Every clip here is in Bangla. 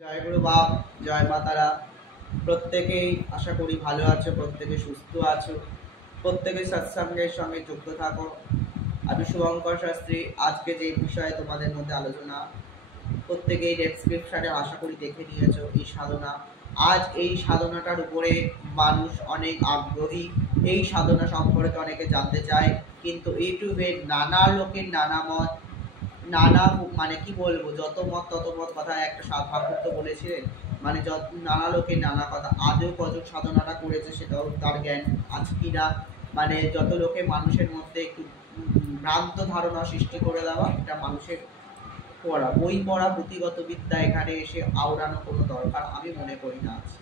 জয় গুরু বাপ, জয় মা তারা। প্রত্যেকেই আশা করি ভালো আছো, প্রত্যেকে সুস্থ আছো, প্রত্যেকে সৎসঙ্গের সঙ্গে যুক্ত থাকো। আমি শুভঙ্কর শাস্ত্রী। আজকে যে বিষয়ে তোমাদের মধ্যে আলোচনা, প্রত্যেকেই ডেসক্রিপশনে আশা করি দেখে নিয়েছো, এই সাধনা। আজ এই সাধনাটার উপরে মানুষ অনেক আগ্রহী, এই সাধনা সম্পর্কে অনেকে জানতে চায়, কিন্তু ইউটিউবে নানা লোকের নানা মত, নানা মানে কি বলবো, যত মত তত মত কথা। একটা ঠাকুর তো বলেছিলেন, মানে যত নানা লোকের নানা কথা। আদৌ কজন সাধনাটা করেছে সেটাও তার জ্ঞান আছে কিনা, মানে যত লোকে মানুষের মধ্যে একটু ভ্রান্ত ধারণা সৃষ্টি করে দেওয়া, এটা মানুষের পড়া বই পড়া পুঁথিগত বিদ্যা এখানে এসে আওড়ানো কোনো দরকার আমি মনে করি না আছে।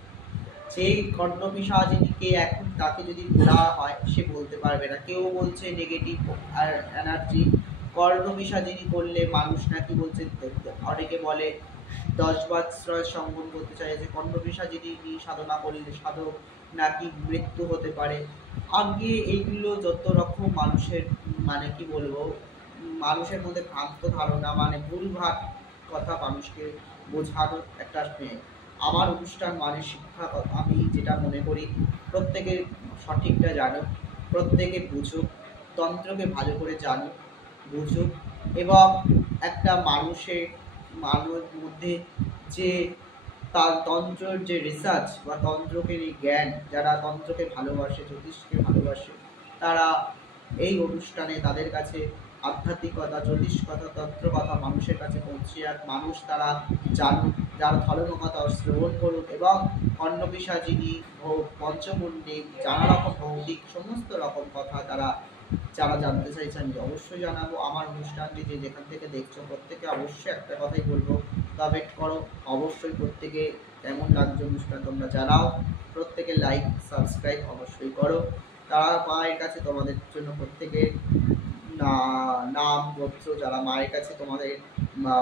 সেই কর্ণপিশাচিনীকে এখন তাকে যদি বলা হয় সে বলতে পারবে না। কেউ বলছে নেগেটিভ আর এনার্জি কর্ণপিশাচিনী করলে মানুষ নাকি বলছে, অনেকে বলে 10 বৎসর সঙ্গম করতে চাই যে কর্ণপিশাচিনী সাধনা করলে সাধক নাকি মৃত্যু হতে পারে। আগে এইগুলো যত রকম মানুষের মানে কি বলবো, মানুষের মধ্যে ভ্রান্ত ধারণা, মানে ভুলভাল কথা মানুষকে বোঝানোর একটা আমার অনুষ্ঠান মানে শিক্ষা। আমি যেটা মনে করি প্রত্যেকে সঠিকটা জানুক, প্রত্যেকে বুঝুক, তন্ত্রকে ভালো করে জানুক, বুঝুক, এবং একটা মানুষের মধ্যে যে তার তন্ত্রের যে রিসার্চ বা তন্ত্রকে জ্ঞান, যারা তন্ত্রকে ভালোবাসে, জ্যোতিষকে ভালোবাসে, তারা এই অনুষ্ঠানে তাদের কাছে আধ্যাত্মিকতা, জ্যোতিষ কথা, তন্ত্র কথা মানুষের কাছে পৌঁছে যাক, মানুষ তারা জানুক, যার ধর্মকথা শ্রবণ করুক, এবং কর্ণপিশাচিনী হোক, পঞ্চমুণ্ডী, নানা রকম ভৌতিক সমস্ত রকম কথা তারা যারা জানতে চাইছে আমি অবশ্যই জানাবো। আমার অনুষ্ঠানটি যে যেখান থেকে দেখছো প্রত্যেকে অবশ্যই একটা কথাই বলবো, তবে করো অবশ্যই। প্রত্যেকে কেমন লাগছে অনুষ্ঠান তোমরা জানাও, প্রত্যেকে লাইক সাবস্ক্রাইব অবশ্যই করো। তারা মায়ের কাছে তোমাদের জন্য প্রত্যেকে নাম গোত্র, যারা মায়ের কাছে তোমাদের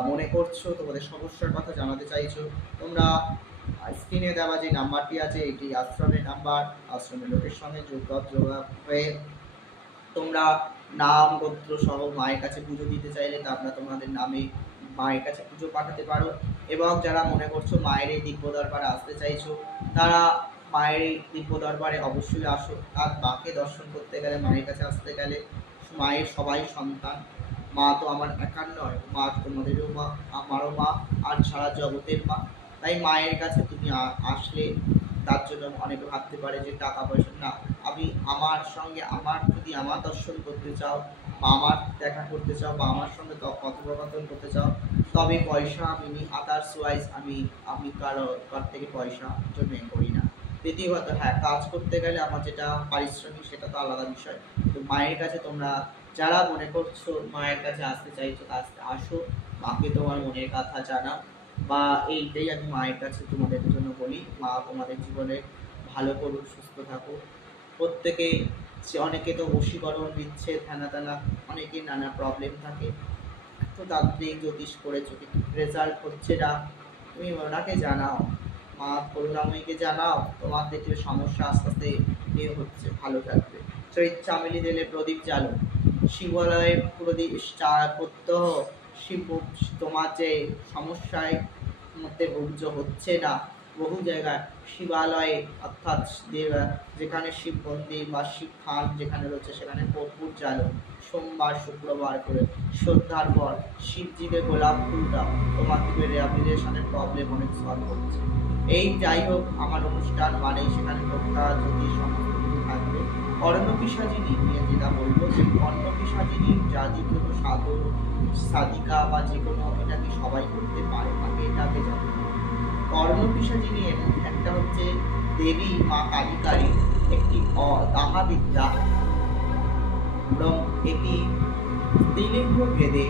মনে করছো, তোমাদের সমস্যার কথা জানাতে চাইছো, তোমরা স্ক্রিনে দেওয়া যে নাম্বারটি আছে এটি আশ্রমের নাম্বার। আশ্রমের লোকের সঙ্গে যোগাযোগ হয়ে তোমরা নাম গোত্র সহ মায়ের কাছে পুজো দিতে চাইলে তোমরা তোমাদের নামে মায়ের কাছে পুজো পাঠাতে পারো। এবং যারা মনে করছো মায়ের এই দিব্য দরবারে আসতে চাইছো, তারা মায়ের এই দিব্য দরবারে অবশ্যই আসো। আর মাকে দর্শন করতে গেলে, মায়ের কাছে আসতে গেলে, মায়ের সবাই সন্তান, মা তো আমার একার নয়, মা তোমাদেরও মা, আমারও মা, আর সারা জগতের মা। তাই মায়ের কাছে তুমি আসলে, তার জন্য অনেকে ভাবতে পারে যে টাকা পয়সা না, আমি আমার সঙ্গে যদি আমার দর্শন করতে চাও বা আমার দেখা করতে চাও বা আমার সঙ্গে কথোপকথন করতে চাও, তবে পয়সা আমি নিই। আদার্স ওয়াইজ আমি কার থেকে পয়সা জন্য করি না। দ্বিতীয়ত হ্যাঁ, কাজ করতে গেলে আমার যেটা পারিশ্রমিক সেটা তো আলাদা বিষয়। তো মায়ের কাছে তোমরা যারা মনে করছো মায়ের কাছে আসতে চাইছো, আসো, মাকে তোমার মনের কথা জানাও। বা এইটাই আমি মায়ের কাছে তোমাদের জন্য বলি, মা তোমাদের জীবনে ভালো করুক, সুস্থ থাকুক। প্রত্যেকে অনেকে তো বশীকরণ দিচ্ছে, ধ্যানা টানা, অনেকে নানা প্রবলেম থাকে, তো তান্ত্রিক জ্যোতিষ করেছো কিন্তু রেজাল্ট হচ্ছে না, তুমি ওনাকে জানাও, মা করুণাময়ীকে জানাও, তোমার দেখলে সমস্যা আস্তে আস্তে হচ্ছে, ভালো থাকবে। চামেলি দিলে প্রদীপ জ্বালো, শিবালয়ে প্রদীপ প্রত্যহ শিব, তোমার যে সমস্যায় মধ্যে ভুগছ হচ্ছে না, বহু জায়গায় শিবালয়ে অর্থাৎ যেখানে শিব মন্দির বা শিব খান যেখানে রয়েছে সেখানে কর্পূর জ্বালো, সোমবার শুক্রবার করে শ্রদ্ধার পর শিবজিকে গোলাপ ফুল দাও, তোমার থেকে রিহ্যাবিলিটেশনের প্রবলেম অনেক সলভ হচ্ছে। এই যাই হোক, আমার অনুষ্ঠান মানে সেখানে ভক্তা যদি সমস্ত কিছু থাকবে। কর্ণপিশাচিনী নিয়ে যেটা বলবো, যে কর্ণপিশাচিনী জাতি কোনো সাধক সাধিকা বা যে কোনো, এটাকে সবাই করতে পারে, আগে এটাকে জানো। কর্ণপিশাচিনী এবং একটা হচ্ছে দেবী মা কালিকারী একটি দাহা বিদ্যা, এবং এটি স্ত্রীলিঙ্গ ভেদে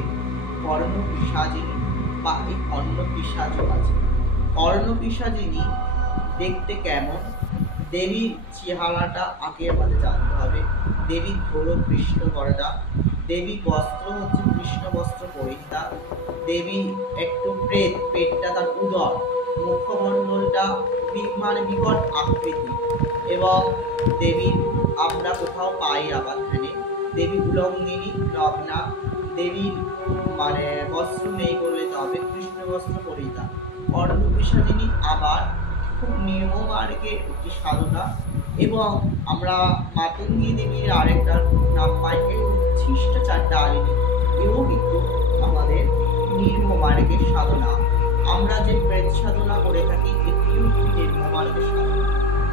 কর্ণপিশাচিনী বা এই কর্ণপিশাচও আছে। কর্ণপিশাচিনী দেখতে কেমন, দেবীর চেহারাটা আগে আমাদের জানতে হবে। দেবীর ঘোর কৃষ্ণ গড়া, দেবী বস্ত্র হচ্ছে কৃষ্ণ বস্ত্র পরিহিতা, দেবী একটু পেটটা তার উদর, মুখমণ্ডলটা মানে বিকট আকৃতি, এবং দেবীর আমরা কোথাও পাই আবার ধ্যানে দেবী উলঙ্গিনী নগ্না, দেবীর মানে বস্ত্র নেই বললে তবে কৃষ্ণ বস্ত্র পরিহিতা। কর্ণপিশাচিনী আবার খুব নিয়মার্গে একটি সাধনা, এবং আমরা মাতঙ্গী দেবীর আরেকটা নাম পাই এই উচ্ছিষ্ট চাণ্ডালিনী, এও কিন্তু আমাদের নির্মমার্গের সাধনা। আমরা যে প্রেত সাধনা করে থাকি এটিও একটি নির্মমার্গের সাধনা।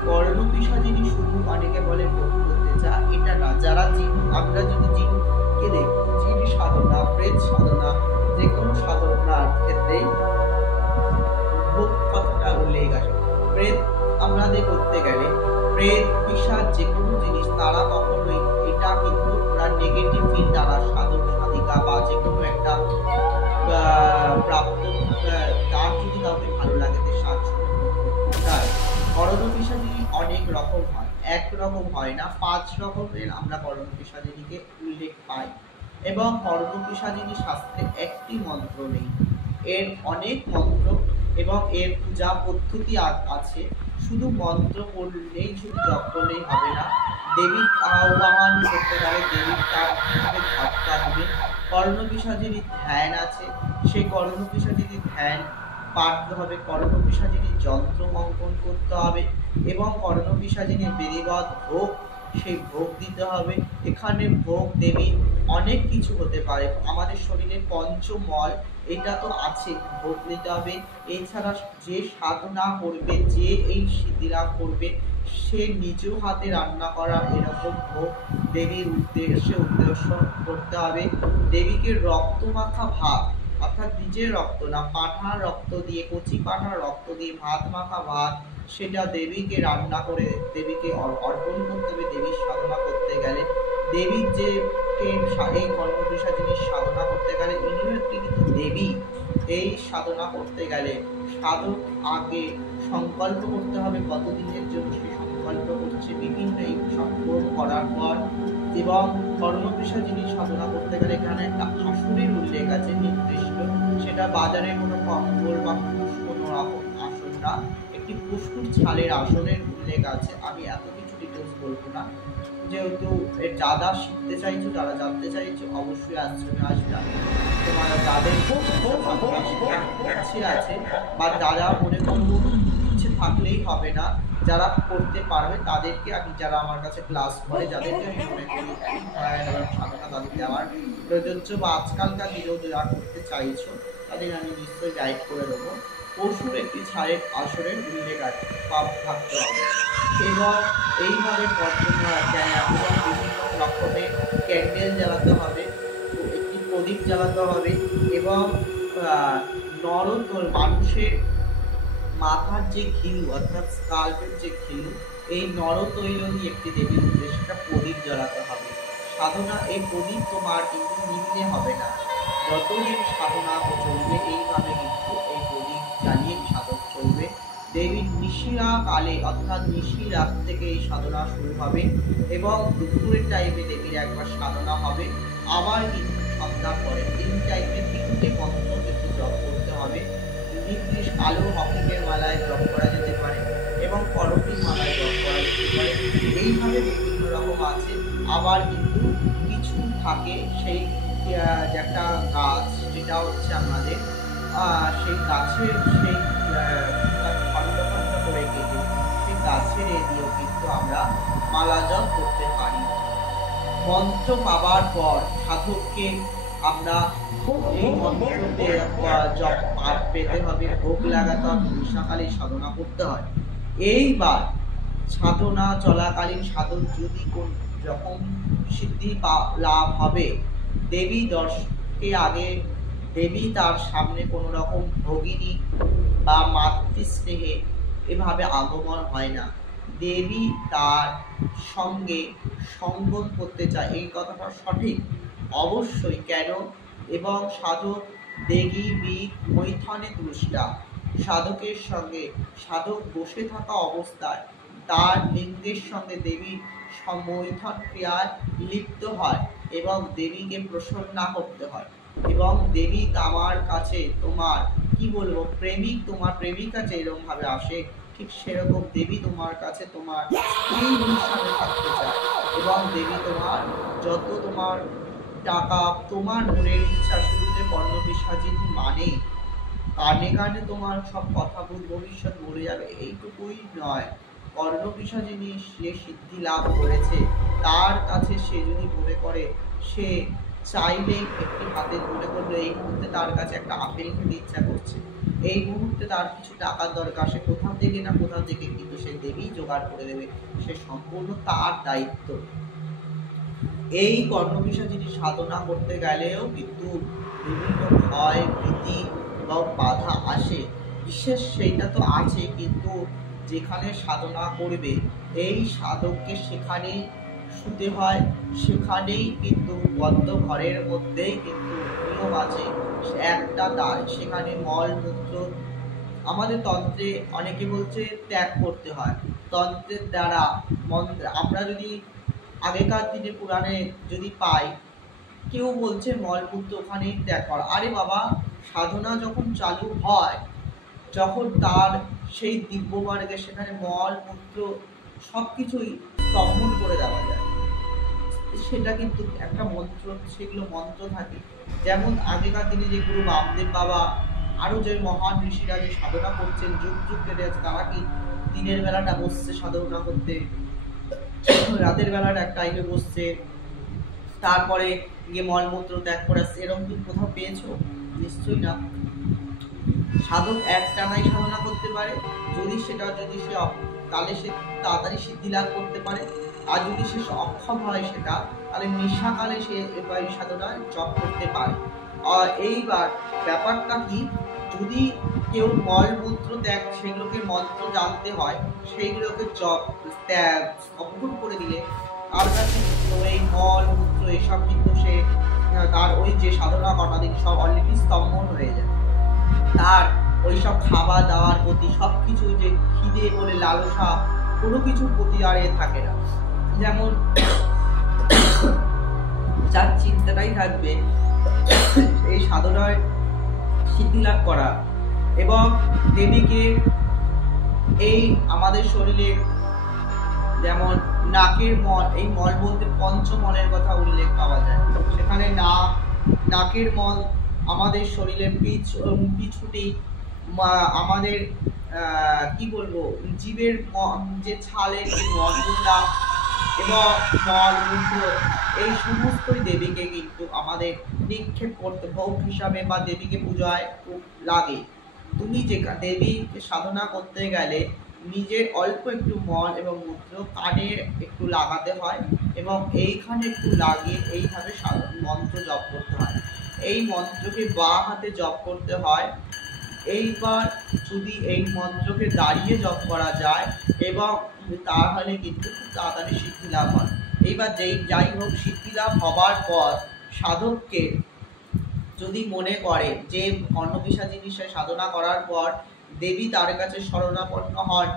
কর্ণপিশাচিনী শুধু অনেকে বলে ভোগ করতে যা, এটা না। যারা আমরা যদি জিনকে দেখি, জিন সাধনা, প্রেত সাধনা, যে কোনো সাধনার ক্ষেত্রেই ভোগ কথাটা উল্লেখ আছে। প্রেত আমাদের করতে গেলে প্রেত পিশাচ যে কোনো জিনিস তারা কখনোই এটা কিন্তু ওরা নেগেটিভ ফিল, তারা সাধক সাধিকা বা যে কোনো একটা প্রাপ্ত তার যদি কাউকে ভালো লাগে তার কর্ণপিশাচিনী অনেক রকম হয়, একরকম হয় না, 5 রকমের আমরা কর্ণপিশাচিনীকে উল্লেখ পাই। এবং কর্ণপিশাচিনী শাস্ত্রে একটি মন্ত্র নেই, এর অনেক মন্ত্র এবং এর পূজা পদ্ধতি আছে। শুধু মন্ত্র পড়লেই, শুধু জপ করলেই হবে না, দেবীর আহ্বান করতে গেলে দেবীর তার ধাক্কা দিবে। কর্ণপিশাচিনীর ধ্যান আছে, সেই কর্ণপিশাচিনীর ধ্যান পাঠতে হবে, কর্ণপিশাচিনীর যন্ত্র অঙ্কন করতে হবে এবং কর্ণপিশাচিনীর বিধিবৎ ভোগ, সেই ভোগ দিতে হবে। এখানে ভোগ দেবীর অনেক কিছু হতে পারে, আমাদের শরীরের পঞ্চমল এটা তো আছে, ভোগ নিতে হবে। এছাড়া যে সাধনা করবে, যে এই সিদ্ধিলাভ করবে, সে নিজ হাতে রান্না করা এরকম ভোগ দেবীর উদ্দেশ্যে করতে হবে। দেবীকে রক্ত মাখা ভাত, অর্থাৎ নিজের রক্ত না, পাঁঠার রক্ত দিয়ে, কচি পাঁঠার রক্ত দিয়ে ভাত মাখা ভাত, সেটা দেবীকে রান্না করে দেবীকে অর্পণ করতে হবে। দেবীর সাধনা করতে গেলে, দেবীর যে এই কর্ণপিশাচিনীর সাধনা করতে গেলে, ইনিও একটি কিন্তু দেবী। এই সাধনা করতে গেলে সাধক আগে সংকল্প করতে হবে কতদিনের জন্য সে সংকল্প করছে, বিভিন্ন এই সংকল্প করার পর। এবং কর্ণপিশাচিনীর সাধনা করতে গেলে এখানে একটা আসনের উল্লেখ আছে নির্দিষ্ট, সেটা বাজারে কোনো কম্বল বা কোনো আসন না, একটি পুষ্কুর ছালের আসনের উল্লেখ আছে। আমি এত কিছু ডিটেলস বলবো না, যেহেতু যারা শিখতে চাইছো, যারা জানতে চাইছো, অবশ্যই আশ্রমে আসবে। তোমার যাদের ইচ্ছে আছে বা যারা মনে করবো ইচ্ছে থাকলেই হবে না, যারা করতে পারবে তাদেরকে আমি, যারা আমার কাছে ক্লাস করে, যাদেরকে আমি মনে করি সাধনা তাদের দেওয়ার প্রযোজ্য বা আজকালকার দিনেও যারা করতে চাইছো তাদের আমি নিশ্চয়ই গাইড করে দেবো। পশুর একটি ছাড়ের আসরের উল্লেখ থাকতে হবে এবং এইভাবে বিভিন্ন রকমের ক্যান্ডেল জ্বালাতে হবে, একটি প্রদীপ জ্বালাতে হবে এবং মানুষের মাথার যে ঘিলু, অর্থাৎ স্কাল্পের যে ঘিলু, এই নরতৈলনী একটি দেবীর উদ্দেশ্যে একটা প্রদীপ জ্বালাতে হবে। সাধনা, এই প্রদীপ তোমার কিন্তু নিম্নে হবে না, যতদিন সাধনা চলবে এইভাবে কিন্তু এই প্রদীপ জ্বালিয়ে সাধক চলবে। দেবীর নিশিরা কালে, অর্থাৎ নিশি রাত থেকে এই সাধনা শুরু হবে এবং দুপুরের টাইমে দেবীর একবার সাধনা হবে, আবার কিন্তু সন্ধ্যার পরে 3 টাইমে 3টে মন্ত্র কিন্তু জপ করতে হবে। নির্দিষ্ট কালো হকিকের মালায় জপ করা যেতে পারে এবং করটির মালায় জপ করা যেতে পারে, এইভাবে বিভিন্ন রকম আছে। আবার কিন্তু কিছু থাকে সেই একটা গাছ, যেটা হচ্ছে আমাদের সেই গাছের সেই খণ্ড খণ্ড করে কেটে সেই গাছের দিয়েও কিন্তু আমরা মালা জপ করতে পারি। মন্ত্র পাবার পর সাধককে আমরা এই মন্ত্রতে জপ পাঠ পেতে হবে, ভোগ লাগাতে হবে, নিশাকালে সাধনা করতে হয়। এইবার সাধনা চলাকালীন সাধক যদি কোন রকম সিদ্ধি লাভ হবে, দেবী দর্শকে আগে দেবী তার সামনে কোনো রকম ভগিনী বা মাতৃস্নেহে এভাবে আগমন হয় না, দেবী তার সঙ্গে সঙ্গম করতে চায়, এই কথাটা সঠিক অবশ্যই। কেন? এবং সাধক দেবী মৈথনে তুষ্টা, সাধকের সঙ্গে সাধক বসে থাকা অবস্থায় তার লিঙ্গের সঙ্গে দেবী মৈথন ক্রিয়ায় লিপ্ত হয় এবং দেবীকে প্রসন্না করতে হয়। এবং দেবী আমার কাছে, তোমার কি বলবো, প্রেমিক তোমার প্রেমিকা যেরকম ভাবে আসে, ঠিক সেরকম দেবী তোমার কাছে তোমার স্ত্রী হিসাবে থাকতে চায় এবং দেবী তোমার যত তোমার টাকা, তোমার মনের ইচ্ছা, শুরুতে কর্ণপিশাচিনী মানে কানে কানে তোমার সব কথা ভবিষ্যৎ বলে যাবে এইটুকুই নয়, কর্ণপিশাচিনী সে সিদ্ধি লাভ করেছে, তার কাছে সে যদি মনে করে সে চাইলেই একটি হাতে মনে করলো এই মুহূর্তে তার কাছে একটা আপেল খেতে ইচ্ছা করছে, এই মুহূর্তে তার কিছু টাকার দরকার, সে কোথা থেকে না কোথা থেকে কিন্তু সে দেবী জোগাড় করে দেবে, সে সম্পূর্ণ তার দায়িত্ব। এই কর্ণপিশাচিনী সাধনা করতে গেলেও কিন্তু বিভিন্ন ভয় ভীতি বা বাধা আসে, বিশেষ সেইটা তো আছে, কিন্তু যেখানে সাধনা করবে এই সাধককে সেখানেই শুতে হয়, সেখানেই কিন্তু বদ্ধ ঘরের মধ্যেই কিন্তু নিয়ম আছে, একটা দ্বার, সেখানে মলমূত্র আমাদের তন্ত্রে অনেকে বলছে ত্যাগ করতে হয়, তন্ত্রের দ্বারা আমরা যদি আগেকার দিনে পুরাণে যদি পাই, কেউ বলছে মলমূত্র ওখানেই ত্যাগ করা, আরে বাবা সাধনা যখন চালু হয়, যখন তার সেই দিব্যমার্গে সেখানে মলমূত্র সব কিছুই স্তম্ভন করে দেওয়া যায়, সেটা কিন্তু একটা মন্ত্র, সেগুলো মন্ত্র থাকে। যেমন আগেকার দিনে যে গুরু বামদেব বাবা আরো যে মহান ঋষিরা যে সাধনা করছেন যুগ যুগ কেটে আছে, তারা কি দিনের বেলাটা বসছে সাধনা করতে, রাতের বেলাটা এক টাইমে বসছে, তারপরে গিয়ে মলমূত্র ত্যাগ করে আসছে, এরকম কি কোথাও পেয়েছো? নিশ্চয়ই না। সাধক একটানাই সাধনা করতে পারে, যদি সে তাহলে সে তাড়াতাড়ি সিদ্ধি লাভ করতে পারে, আর যদি সে অক্ষম হয় সেটা, তাহলে নিশাকালে সে এবার সাধনা জপ করতে পারে। আর এইবার ব্যাপারটা কি, যদি কেউ মলমূত্র ত্যাগ সেগুলোকে মন্ত্র জানতে হয়, সেইগুলোকে জপ ত্যাগ অক্ষুণ করে দিলে তার কাছে এই মলমূত্র এসব কিন্তু সে তার ওই যে সাধনা কর্মাদিন সব অলরেডি স্তম্ভন হয়ে যায়, তার ওই সব খাওয়া দাওয়ার প্রতি সবকিছু যে খিদে বলে লালসা কোনো কিছুর প্রতি আর থাকে না, যেমন যার চিন্তাটাই থাকবে এই সাধনায় সিদ্ধি লাভ করা, এবং দেবীকে এই আমাদের শরীরে যেমন নাকের মল, এই মল বলতে পঞ্চমলের কথা উল্লেখ পাওয়া যায়, সেখানে নাকের মল আমাদের শরীরের পিছুটি আমাদের কি বলবো জীবের যে ছালের যে মলগুলা এবং মলমূত্র, এই সমস্তই দেবীকে কিন্তু আমাদের নিক্ষেপ করতে ভোগ হিসাবে বা দেবীকে পূজায় লাগে। তুমি যে দেবীকে সাধনা করতে গেলে নিজের অল্প একটু মল এবং মূত্র কানে একটু লাগাতে হয় এবং এইখানে একটু লাগিয়ে এইভাবে মন্ত্র জপ করতে হয়, এই মন্ত্রকে বাঁ হাতে জপ করতে হয়। এইবার যদি এই মন্ত্রকে দাঁড়িয়ে জপ করা যায় এবং তাহলে কিন্তু খুব তাড়াতাড়ি সিদ্ধি লাভ হয়। এইবার যাই হোক সিদ্ধি লাভ হবার পর সাধককে যদি মনে করে যে কর্ণপিশাচিনী সে সাধনা করার পর দেবী তার কাছে শরণাপন্ন হন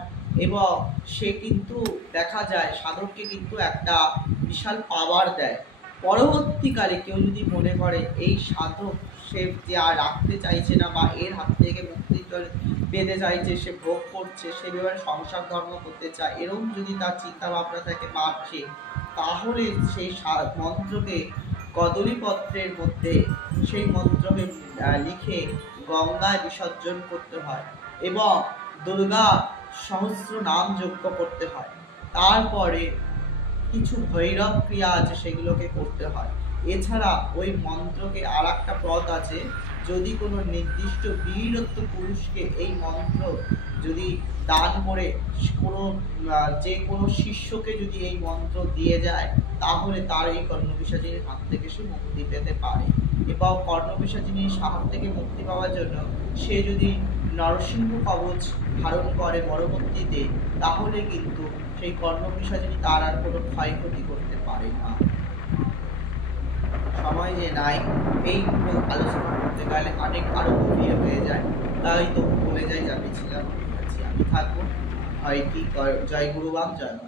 এবং সে কিন্তু দেখা যায় সাধককে কিন্তু একটা বিশাল পাওয়ার দেয়। পরবর্তীকালে কেউ যদি মনে করে এই সাধক সে যে আর রাখতে চাইছে না বা এর হাত থেকে মুক্তি পেতে চাইছে, সে ভোগ করছে, সে ব্যাপারে সংসার ধর্ম করতে চায়, এরকম যদি তার চিন্তা ভাবনা থাকে ভাবছে, তাহলে সেই মন্ত্রকে কদলীপত্রের মধ্যে সেই মন্ত্রকে লিখে গঙ্গায় বিসর্জন করতে হয় এবং দুর্গা সহস্র নাম যজ্ঞ করতে হয়। তারপরে কিছু ভৈরব ক্রিয়া আছে সেগুলোকে করতে হয়। এছাড়া ওই মন্ত্রকে আর একটা পথ আছে, যদি কোনো নির্দিষ্ট বীরত্ব পুরুষকে এই মন্ত্র যদি দান করে যে কোনো শিষ্যকে যদি এই মন্ত্র দিয়ে যায়, তাহলে তার এই কর্ণপিশাচিনীর হাত থেকে সে মুক্তি পেতে পারে। এবং কর্ণপিশাচিনীর হাত থেকে মুক্তি পাওয়ার জন্য সে যদি নরসিংহ কবচ ধারণ করে পরবর্তীতে, তাহলে কিন্তু সেই কর্ণপিশাচিনী তার আর কোনো ক্ষয়ক্ষতি করতে পারে না। সময় যে নাই এইগুলো আলোচনা করতে গেলে অনেক আরো গভীর হয়ে যায়, তাই তো বলে যাই আমি ছিলাম, আমি থাকবো। জয় গুরুবাম, জয় মা।